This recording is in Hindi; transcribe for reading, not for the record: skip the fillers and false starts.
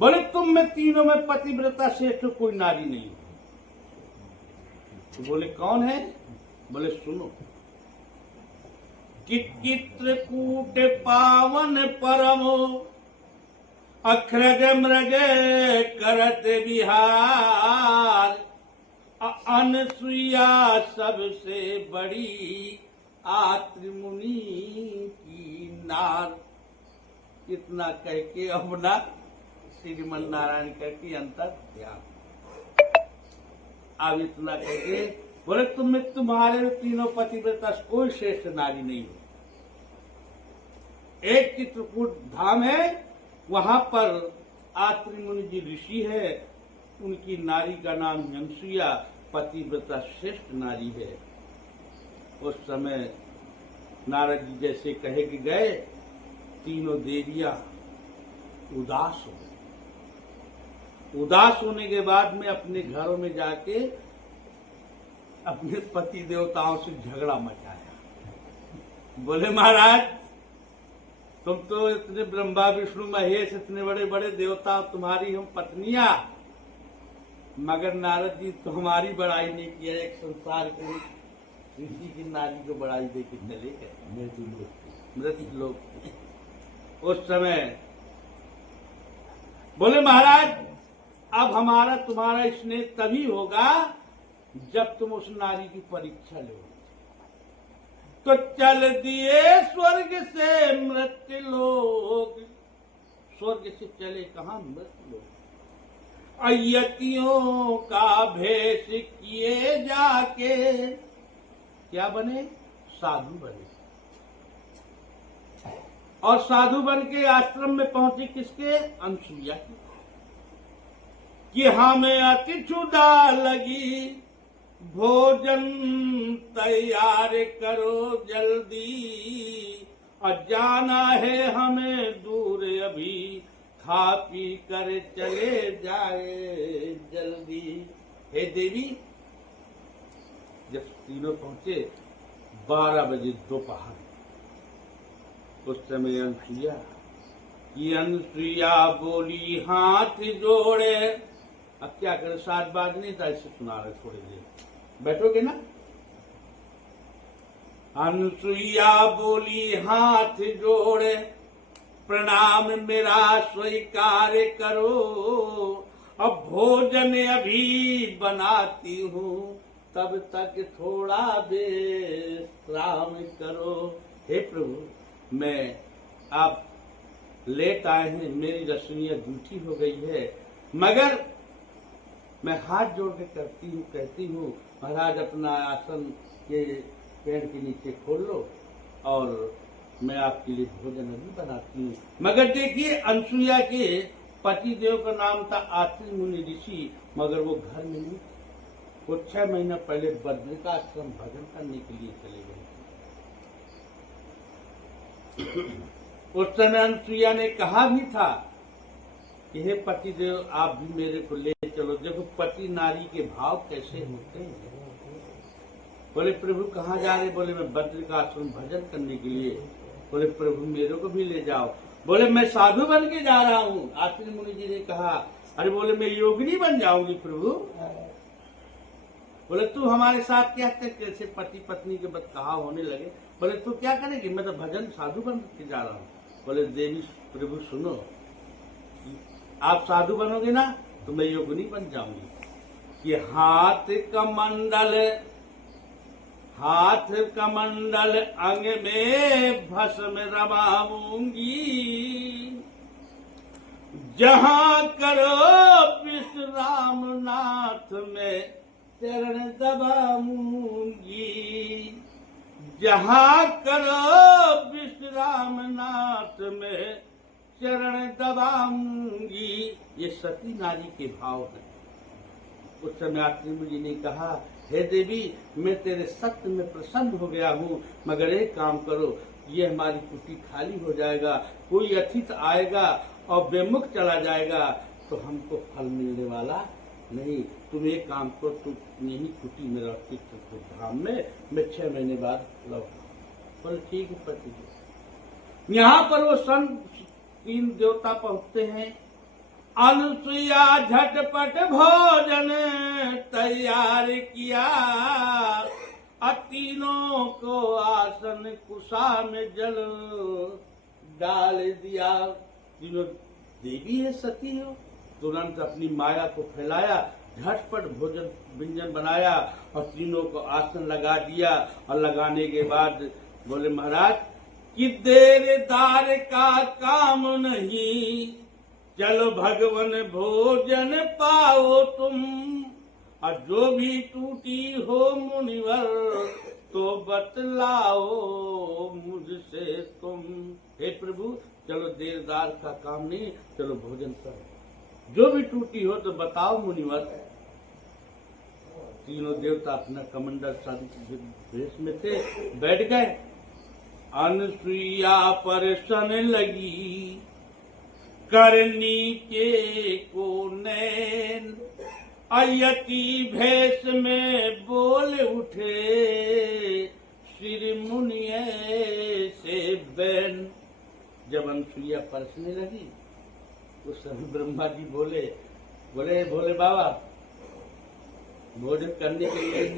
बोले तुम में तीनों में पतिव्रता श्रेष्ठ कोई नारी नहीं है। तो बोले कौन है? बोले सुनो, चित्रकूट पावन परमो अखरज मृग करत विहार, अनसुईया सबसे बड़ी आत्रि मुनि की नार। इतना कह के अपना श्रीमन नारायण करके अंतर ध्यान। अब इतना कह के बोले तुम्हारे तीनों पतिव्रता कोई श्रेष्ठ नारी नहीं है। एक चित्रकूट धाम है, वहां पर आत्रि मुनि जी ऋषि है, उनकी नारी का नाम अनसुईया पतिव्रता श्रेष्ठ नारी है। उस समय नारद जी जैसे कहे कि गए, तीनों देवियां उदास हो गई। उदास होने के बाद में अपने घरों में जाके अपने पति देवताओं से झगड़ा मचाया। बोले महाराज, तुम तो इतने ब्रह्मा विष्णु महेश इतने बड़े बड़े देवता, तुम्हारी हम पत्नियां, मगर नारद जी तो हमारी बड़ाई नहीं किया। एक संसार के ऋषि की नारी को बड़ाई दे के चले गए मृत्यु लोग। उस समय बोले महाराज, अब हमारा तुम्हारा स्नेह तभी होगा जब तुम उस नारी की परीक्षा लो। तो चल दिए स्वर्ग से मृत्यु लोग। स्वर्ग से चले कहां? मृत्यु लोग। अयतियों का भेष किए जाके क्या बने? साधु बने। और साधु बन के आश्रम में पहुंचे किसके? अनसुईया की। कि हमें अति क्षुधा लगी, भोजन तैयार करो जल्दी, और जाना है हमें दूर अभी, खा पी कर चले जाए जल्दी। हे देवी, जब तीनों पहुंचे 12 बजे दोपहर, उस समय अनसुईया बोली हाथ जोड़े। अब क्या करे, 7 बात नहीं था, इससे सुना रहे थोड़ी देर, बैठोगे ना। अनसुईया बोली हाथ जोड़े, प्रणाम मेरा स्वीकार करो, अब भोजन अभी बनाती हूँ, तब तक थोड़ा विश्राम करो। हे प्रभु, मैं आप लेट आए हैं, मेरी रसोइयां जूठी हो गई है, मगर मैं हाथ जोड़ के कहती हूँ महाराज अपना आसन के पेड़ के नीचे खोल लो और मैं आपके लिए भोजन अभी बनाती हूँ। मगर देखिए, अनसुईया के पति देव का नाम था आत्रि मुनि ऋषि, मगर वो घर में नहीं। वो 6 महीना पहले बद्रिकाश्रम भजन करने के लिए चले गए। उस समय अनसुईया ने कहा भी था कि हे पति देव, आप भी मेरे को ले चलो। देखो पति नारी के भाव कैसे होते हैं। बोले प्रभु कहाँ जा रहे? बोले मैं बद्रिकाश्रम भजन करने के लिए। बोले प्रभु मेरे को भी ले जाओ। बोले मैं साधु बन के जा रहा हूँ। आत्रि मुनि जी ने कहा, अरे बोले मैं योगिनी बन जाऊंगी प्रभु। बोले तू हमारे साथ क्या कैसे पति पत्नी के बद कहा होने लगे। बोले तू क्या करेगी? मैं तो भजन साधु बन के जा रहा हूँ। बोले देवी प्रभु सुनो, आप साधु बनोगे ना तो मैं योगिनी बन जाऊंगी। कि हाथ कमंडल अंग में भस्म रमाऊंगी, जहां करो विश्राम नाथ में चरण दबाऊंगी। जहां करो विश्राम नाथ में चरण दबाऊंगी। ये सती नारी के भाव है। उस समय आत्रि मुनि ने कहा, हे देवी मैं तेरे सत्य में प्रसन्न हो गया हूँ, मगर एक काम करो, ये हमारी कुटी खाली हो जाएगा, कोई अतिथि आएगा और बेमुख चला जाएगा तो हमको फल मिलने वाला नहीं। तुम एक काम करो, तुम यही कुटी में रहो चित्रकूट धाम में, मैं 6 महीने बाद लौटा। बोले ठीक है पति। यहाँ पर वो संत 3 देवता पहुंचते हैं अनुसुईया झटपट भोजन तैयार किया, तीनों को आसन कुशा में जल डाल दिया। तीनों देवी है, सती हो, तुरंत अपनी माया को फैलाया, झटपट भोजन व्यंजन बनाया और तीनों को आसन लगा दिया। और लगाने के बाद बोले महाराज कि देर दार का काम नहीं, चलो भगवन भोजन पाओ तुम। और जो भी टूटी हो मुनिवर तो बतलाओ मुझसे तुम। हे प्रभु चलो देरदार का काम नहीं, चलो भोजन करो, जो भी टूटी हो तो बताओ मुनिवर। तीनों देवता अपना कमंडल शादी भेष में थे, बैठ गए। अनुसुईया पर सन लगी, करनी के को नैन, अयति भेष में बोल उठे, श्री मुनिये से बैन। जब अनुसुईया परसने लगी उस समय ब्रह्मा जी बोले भोले बाबा भोजन करने के लिए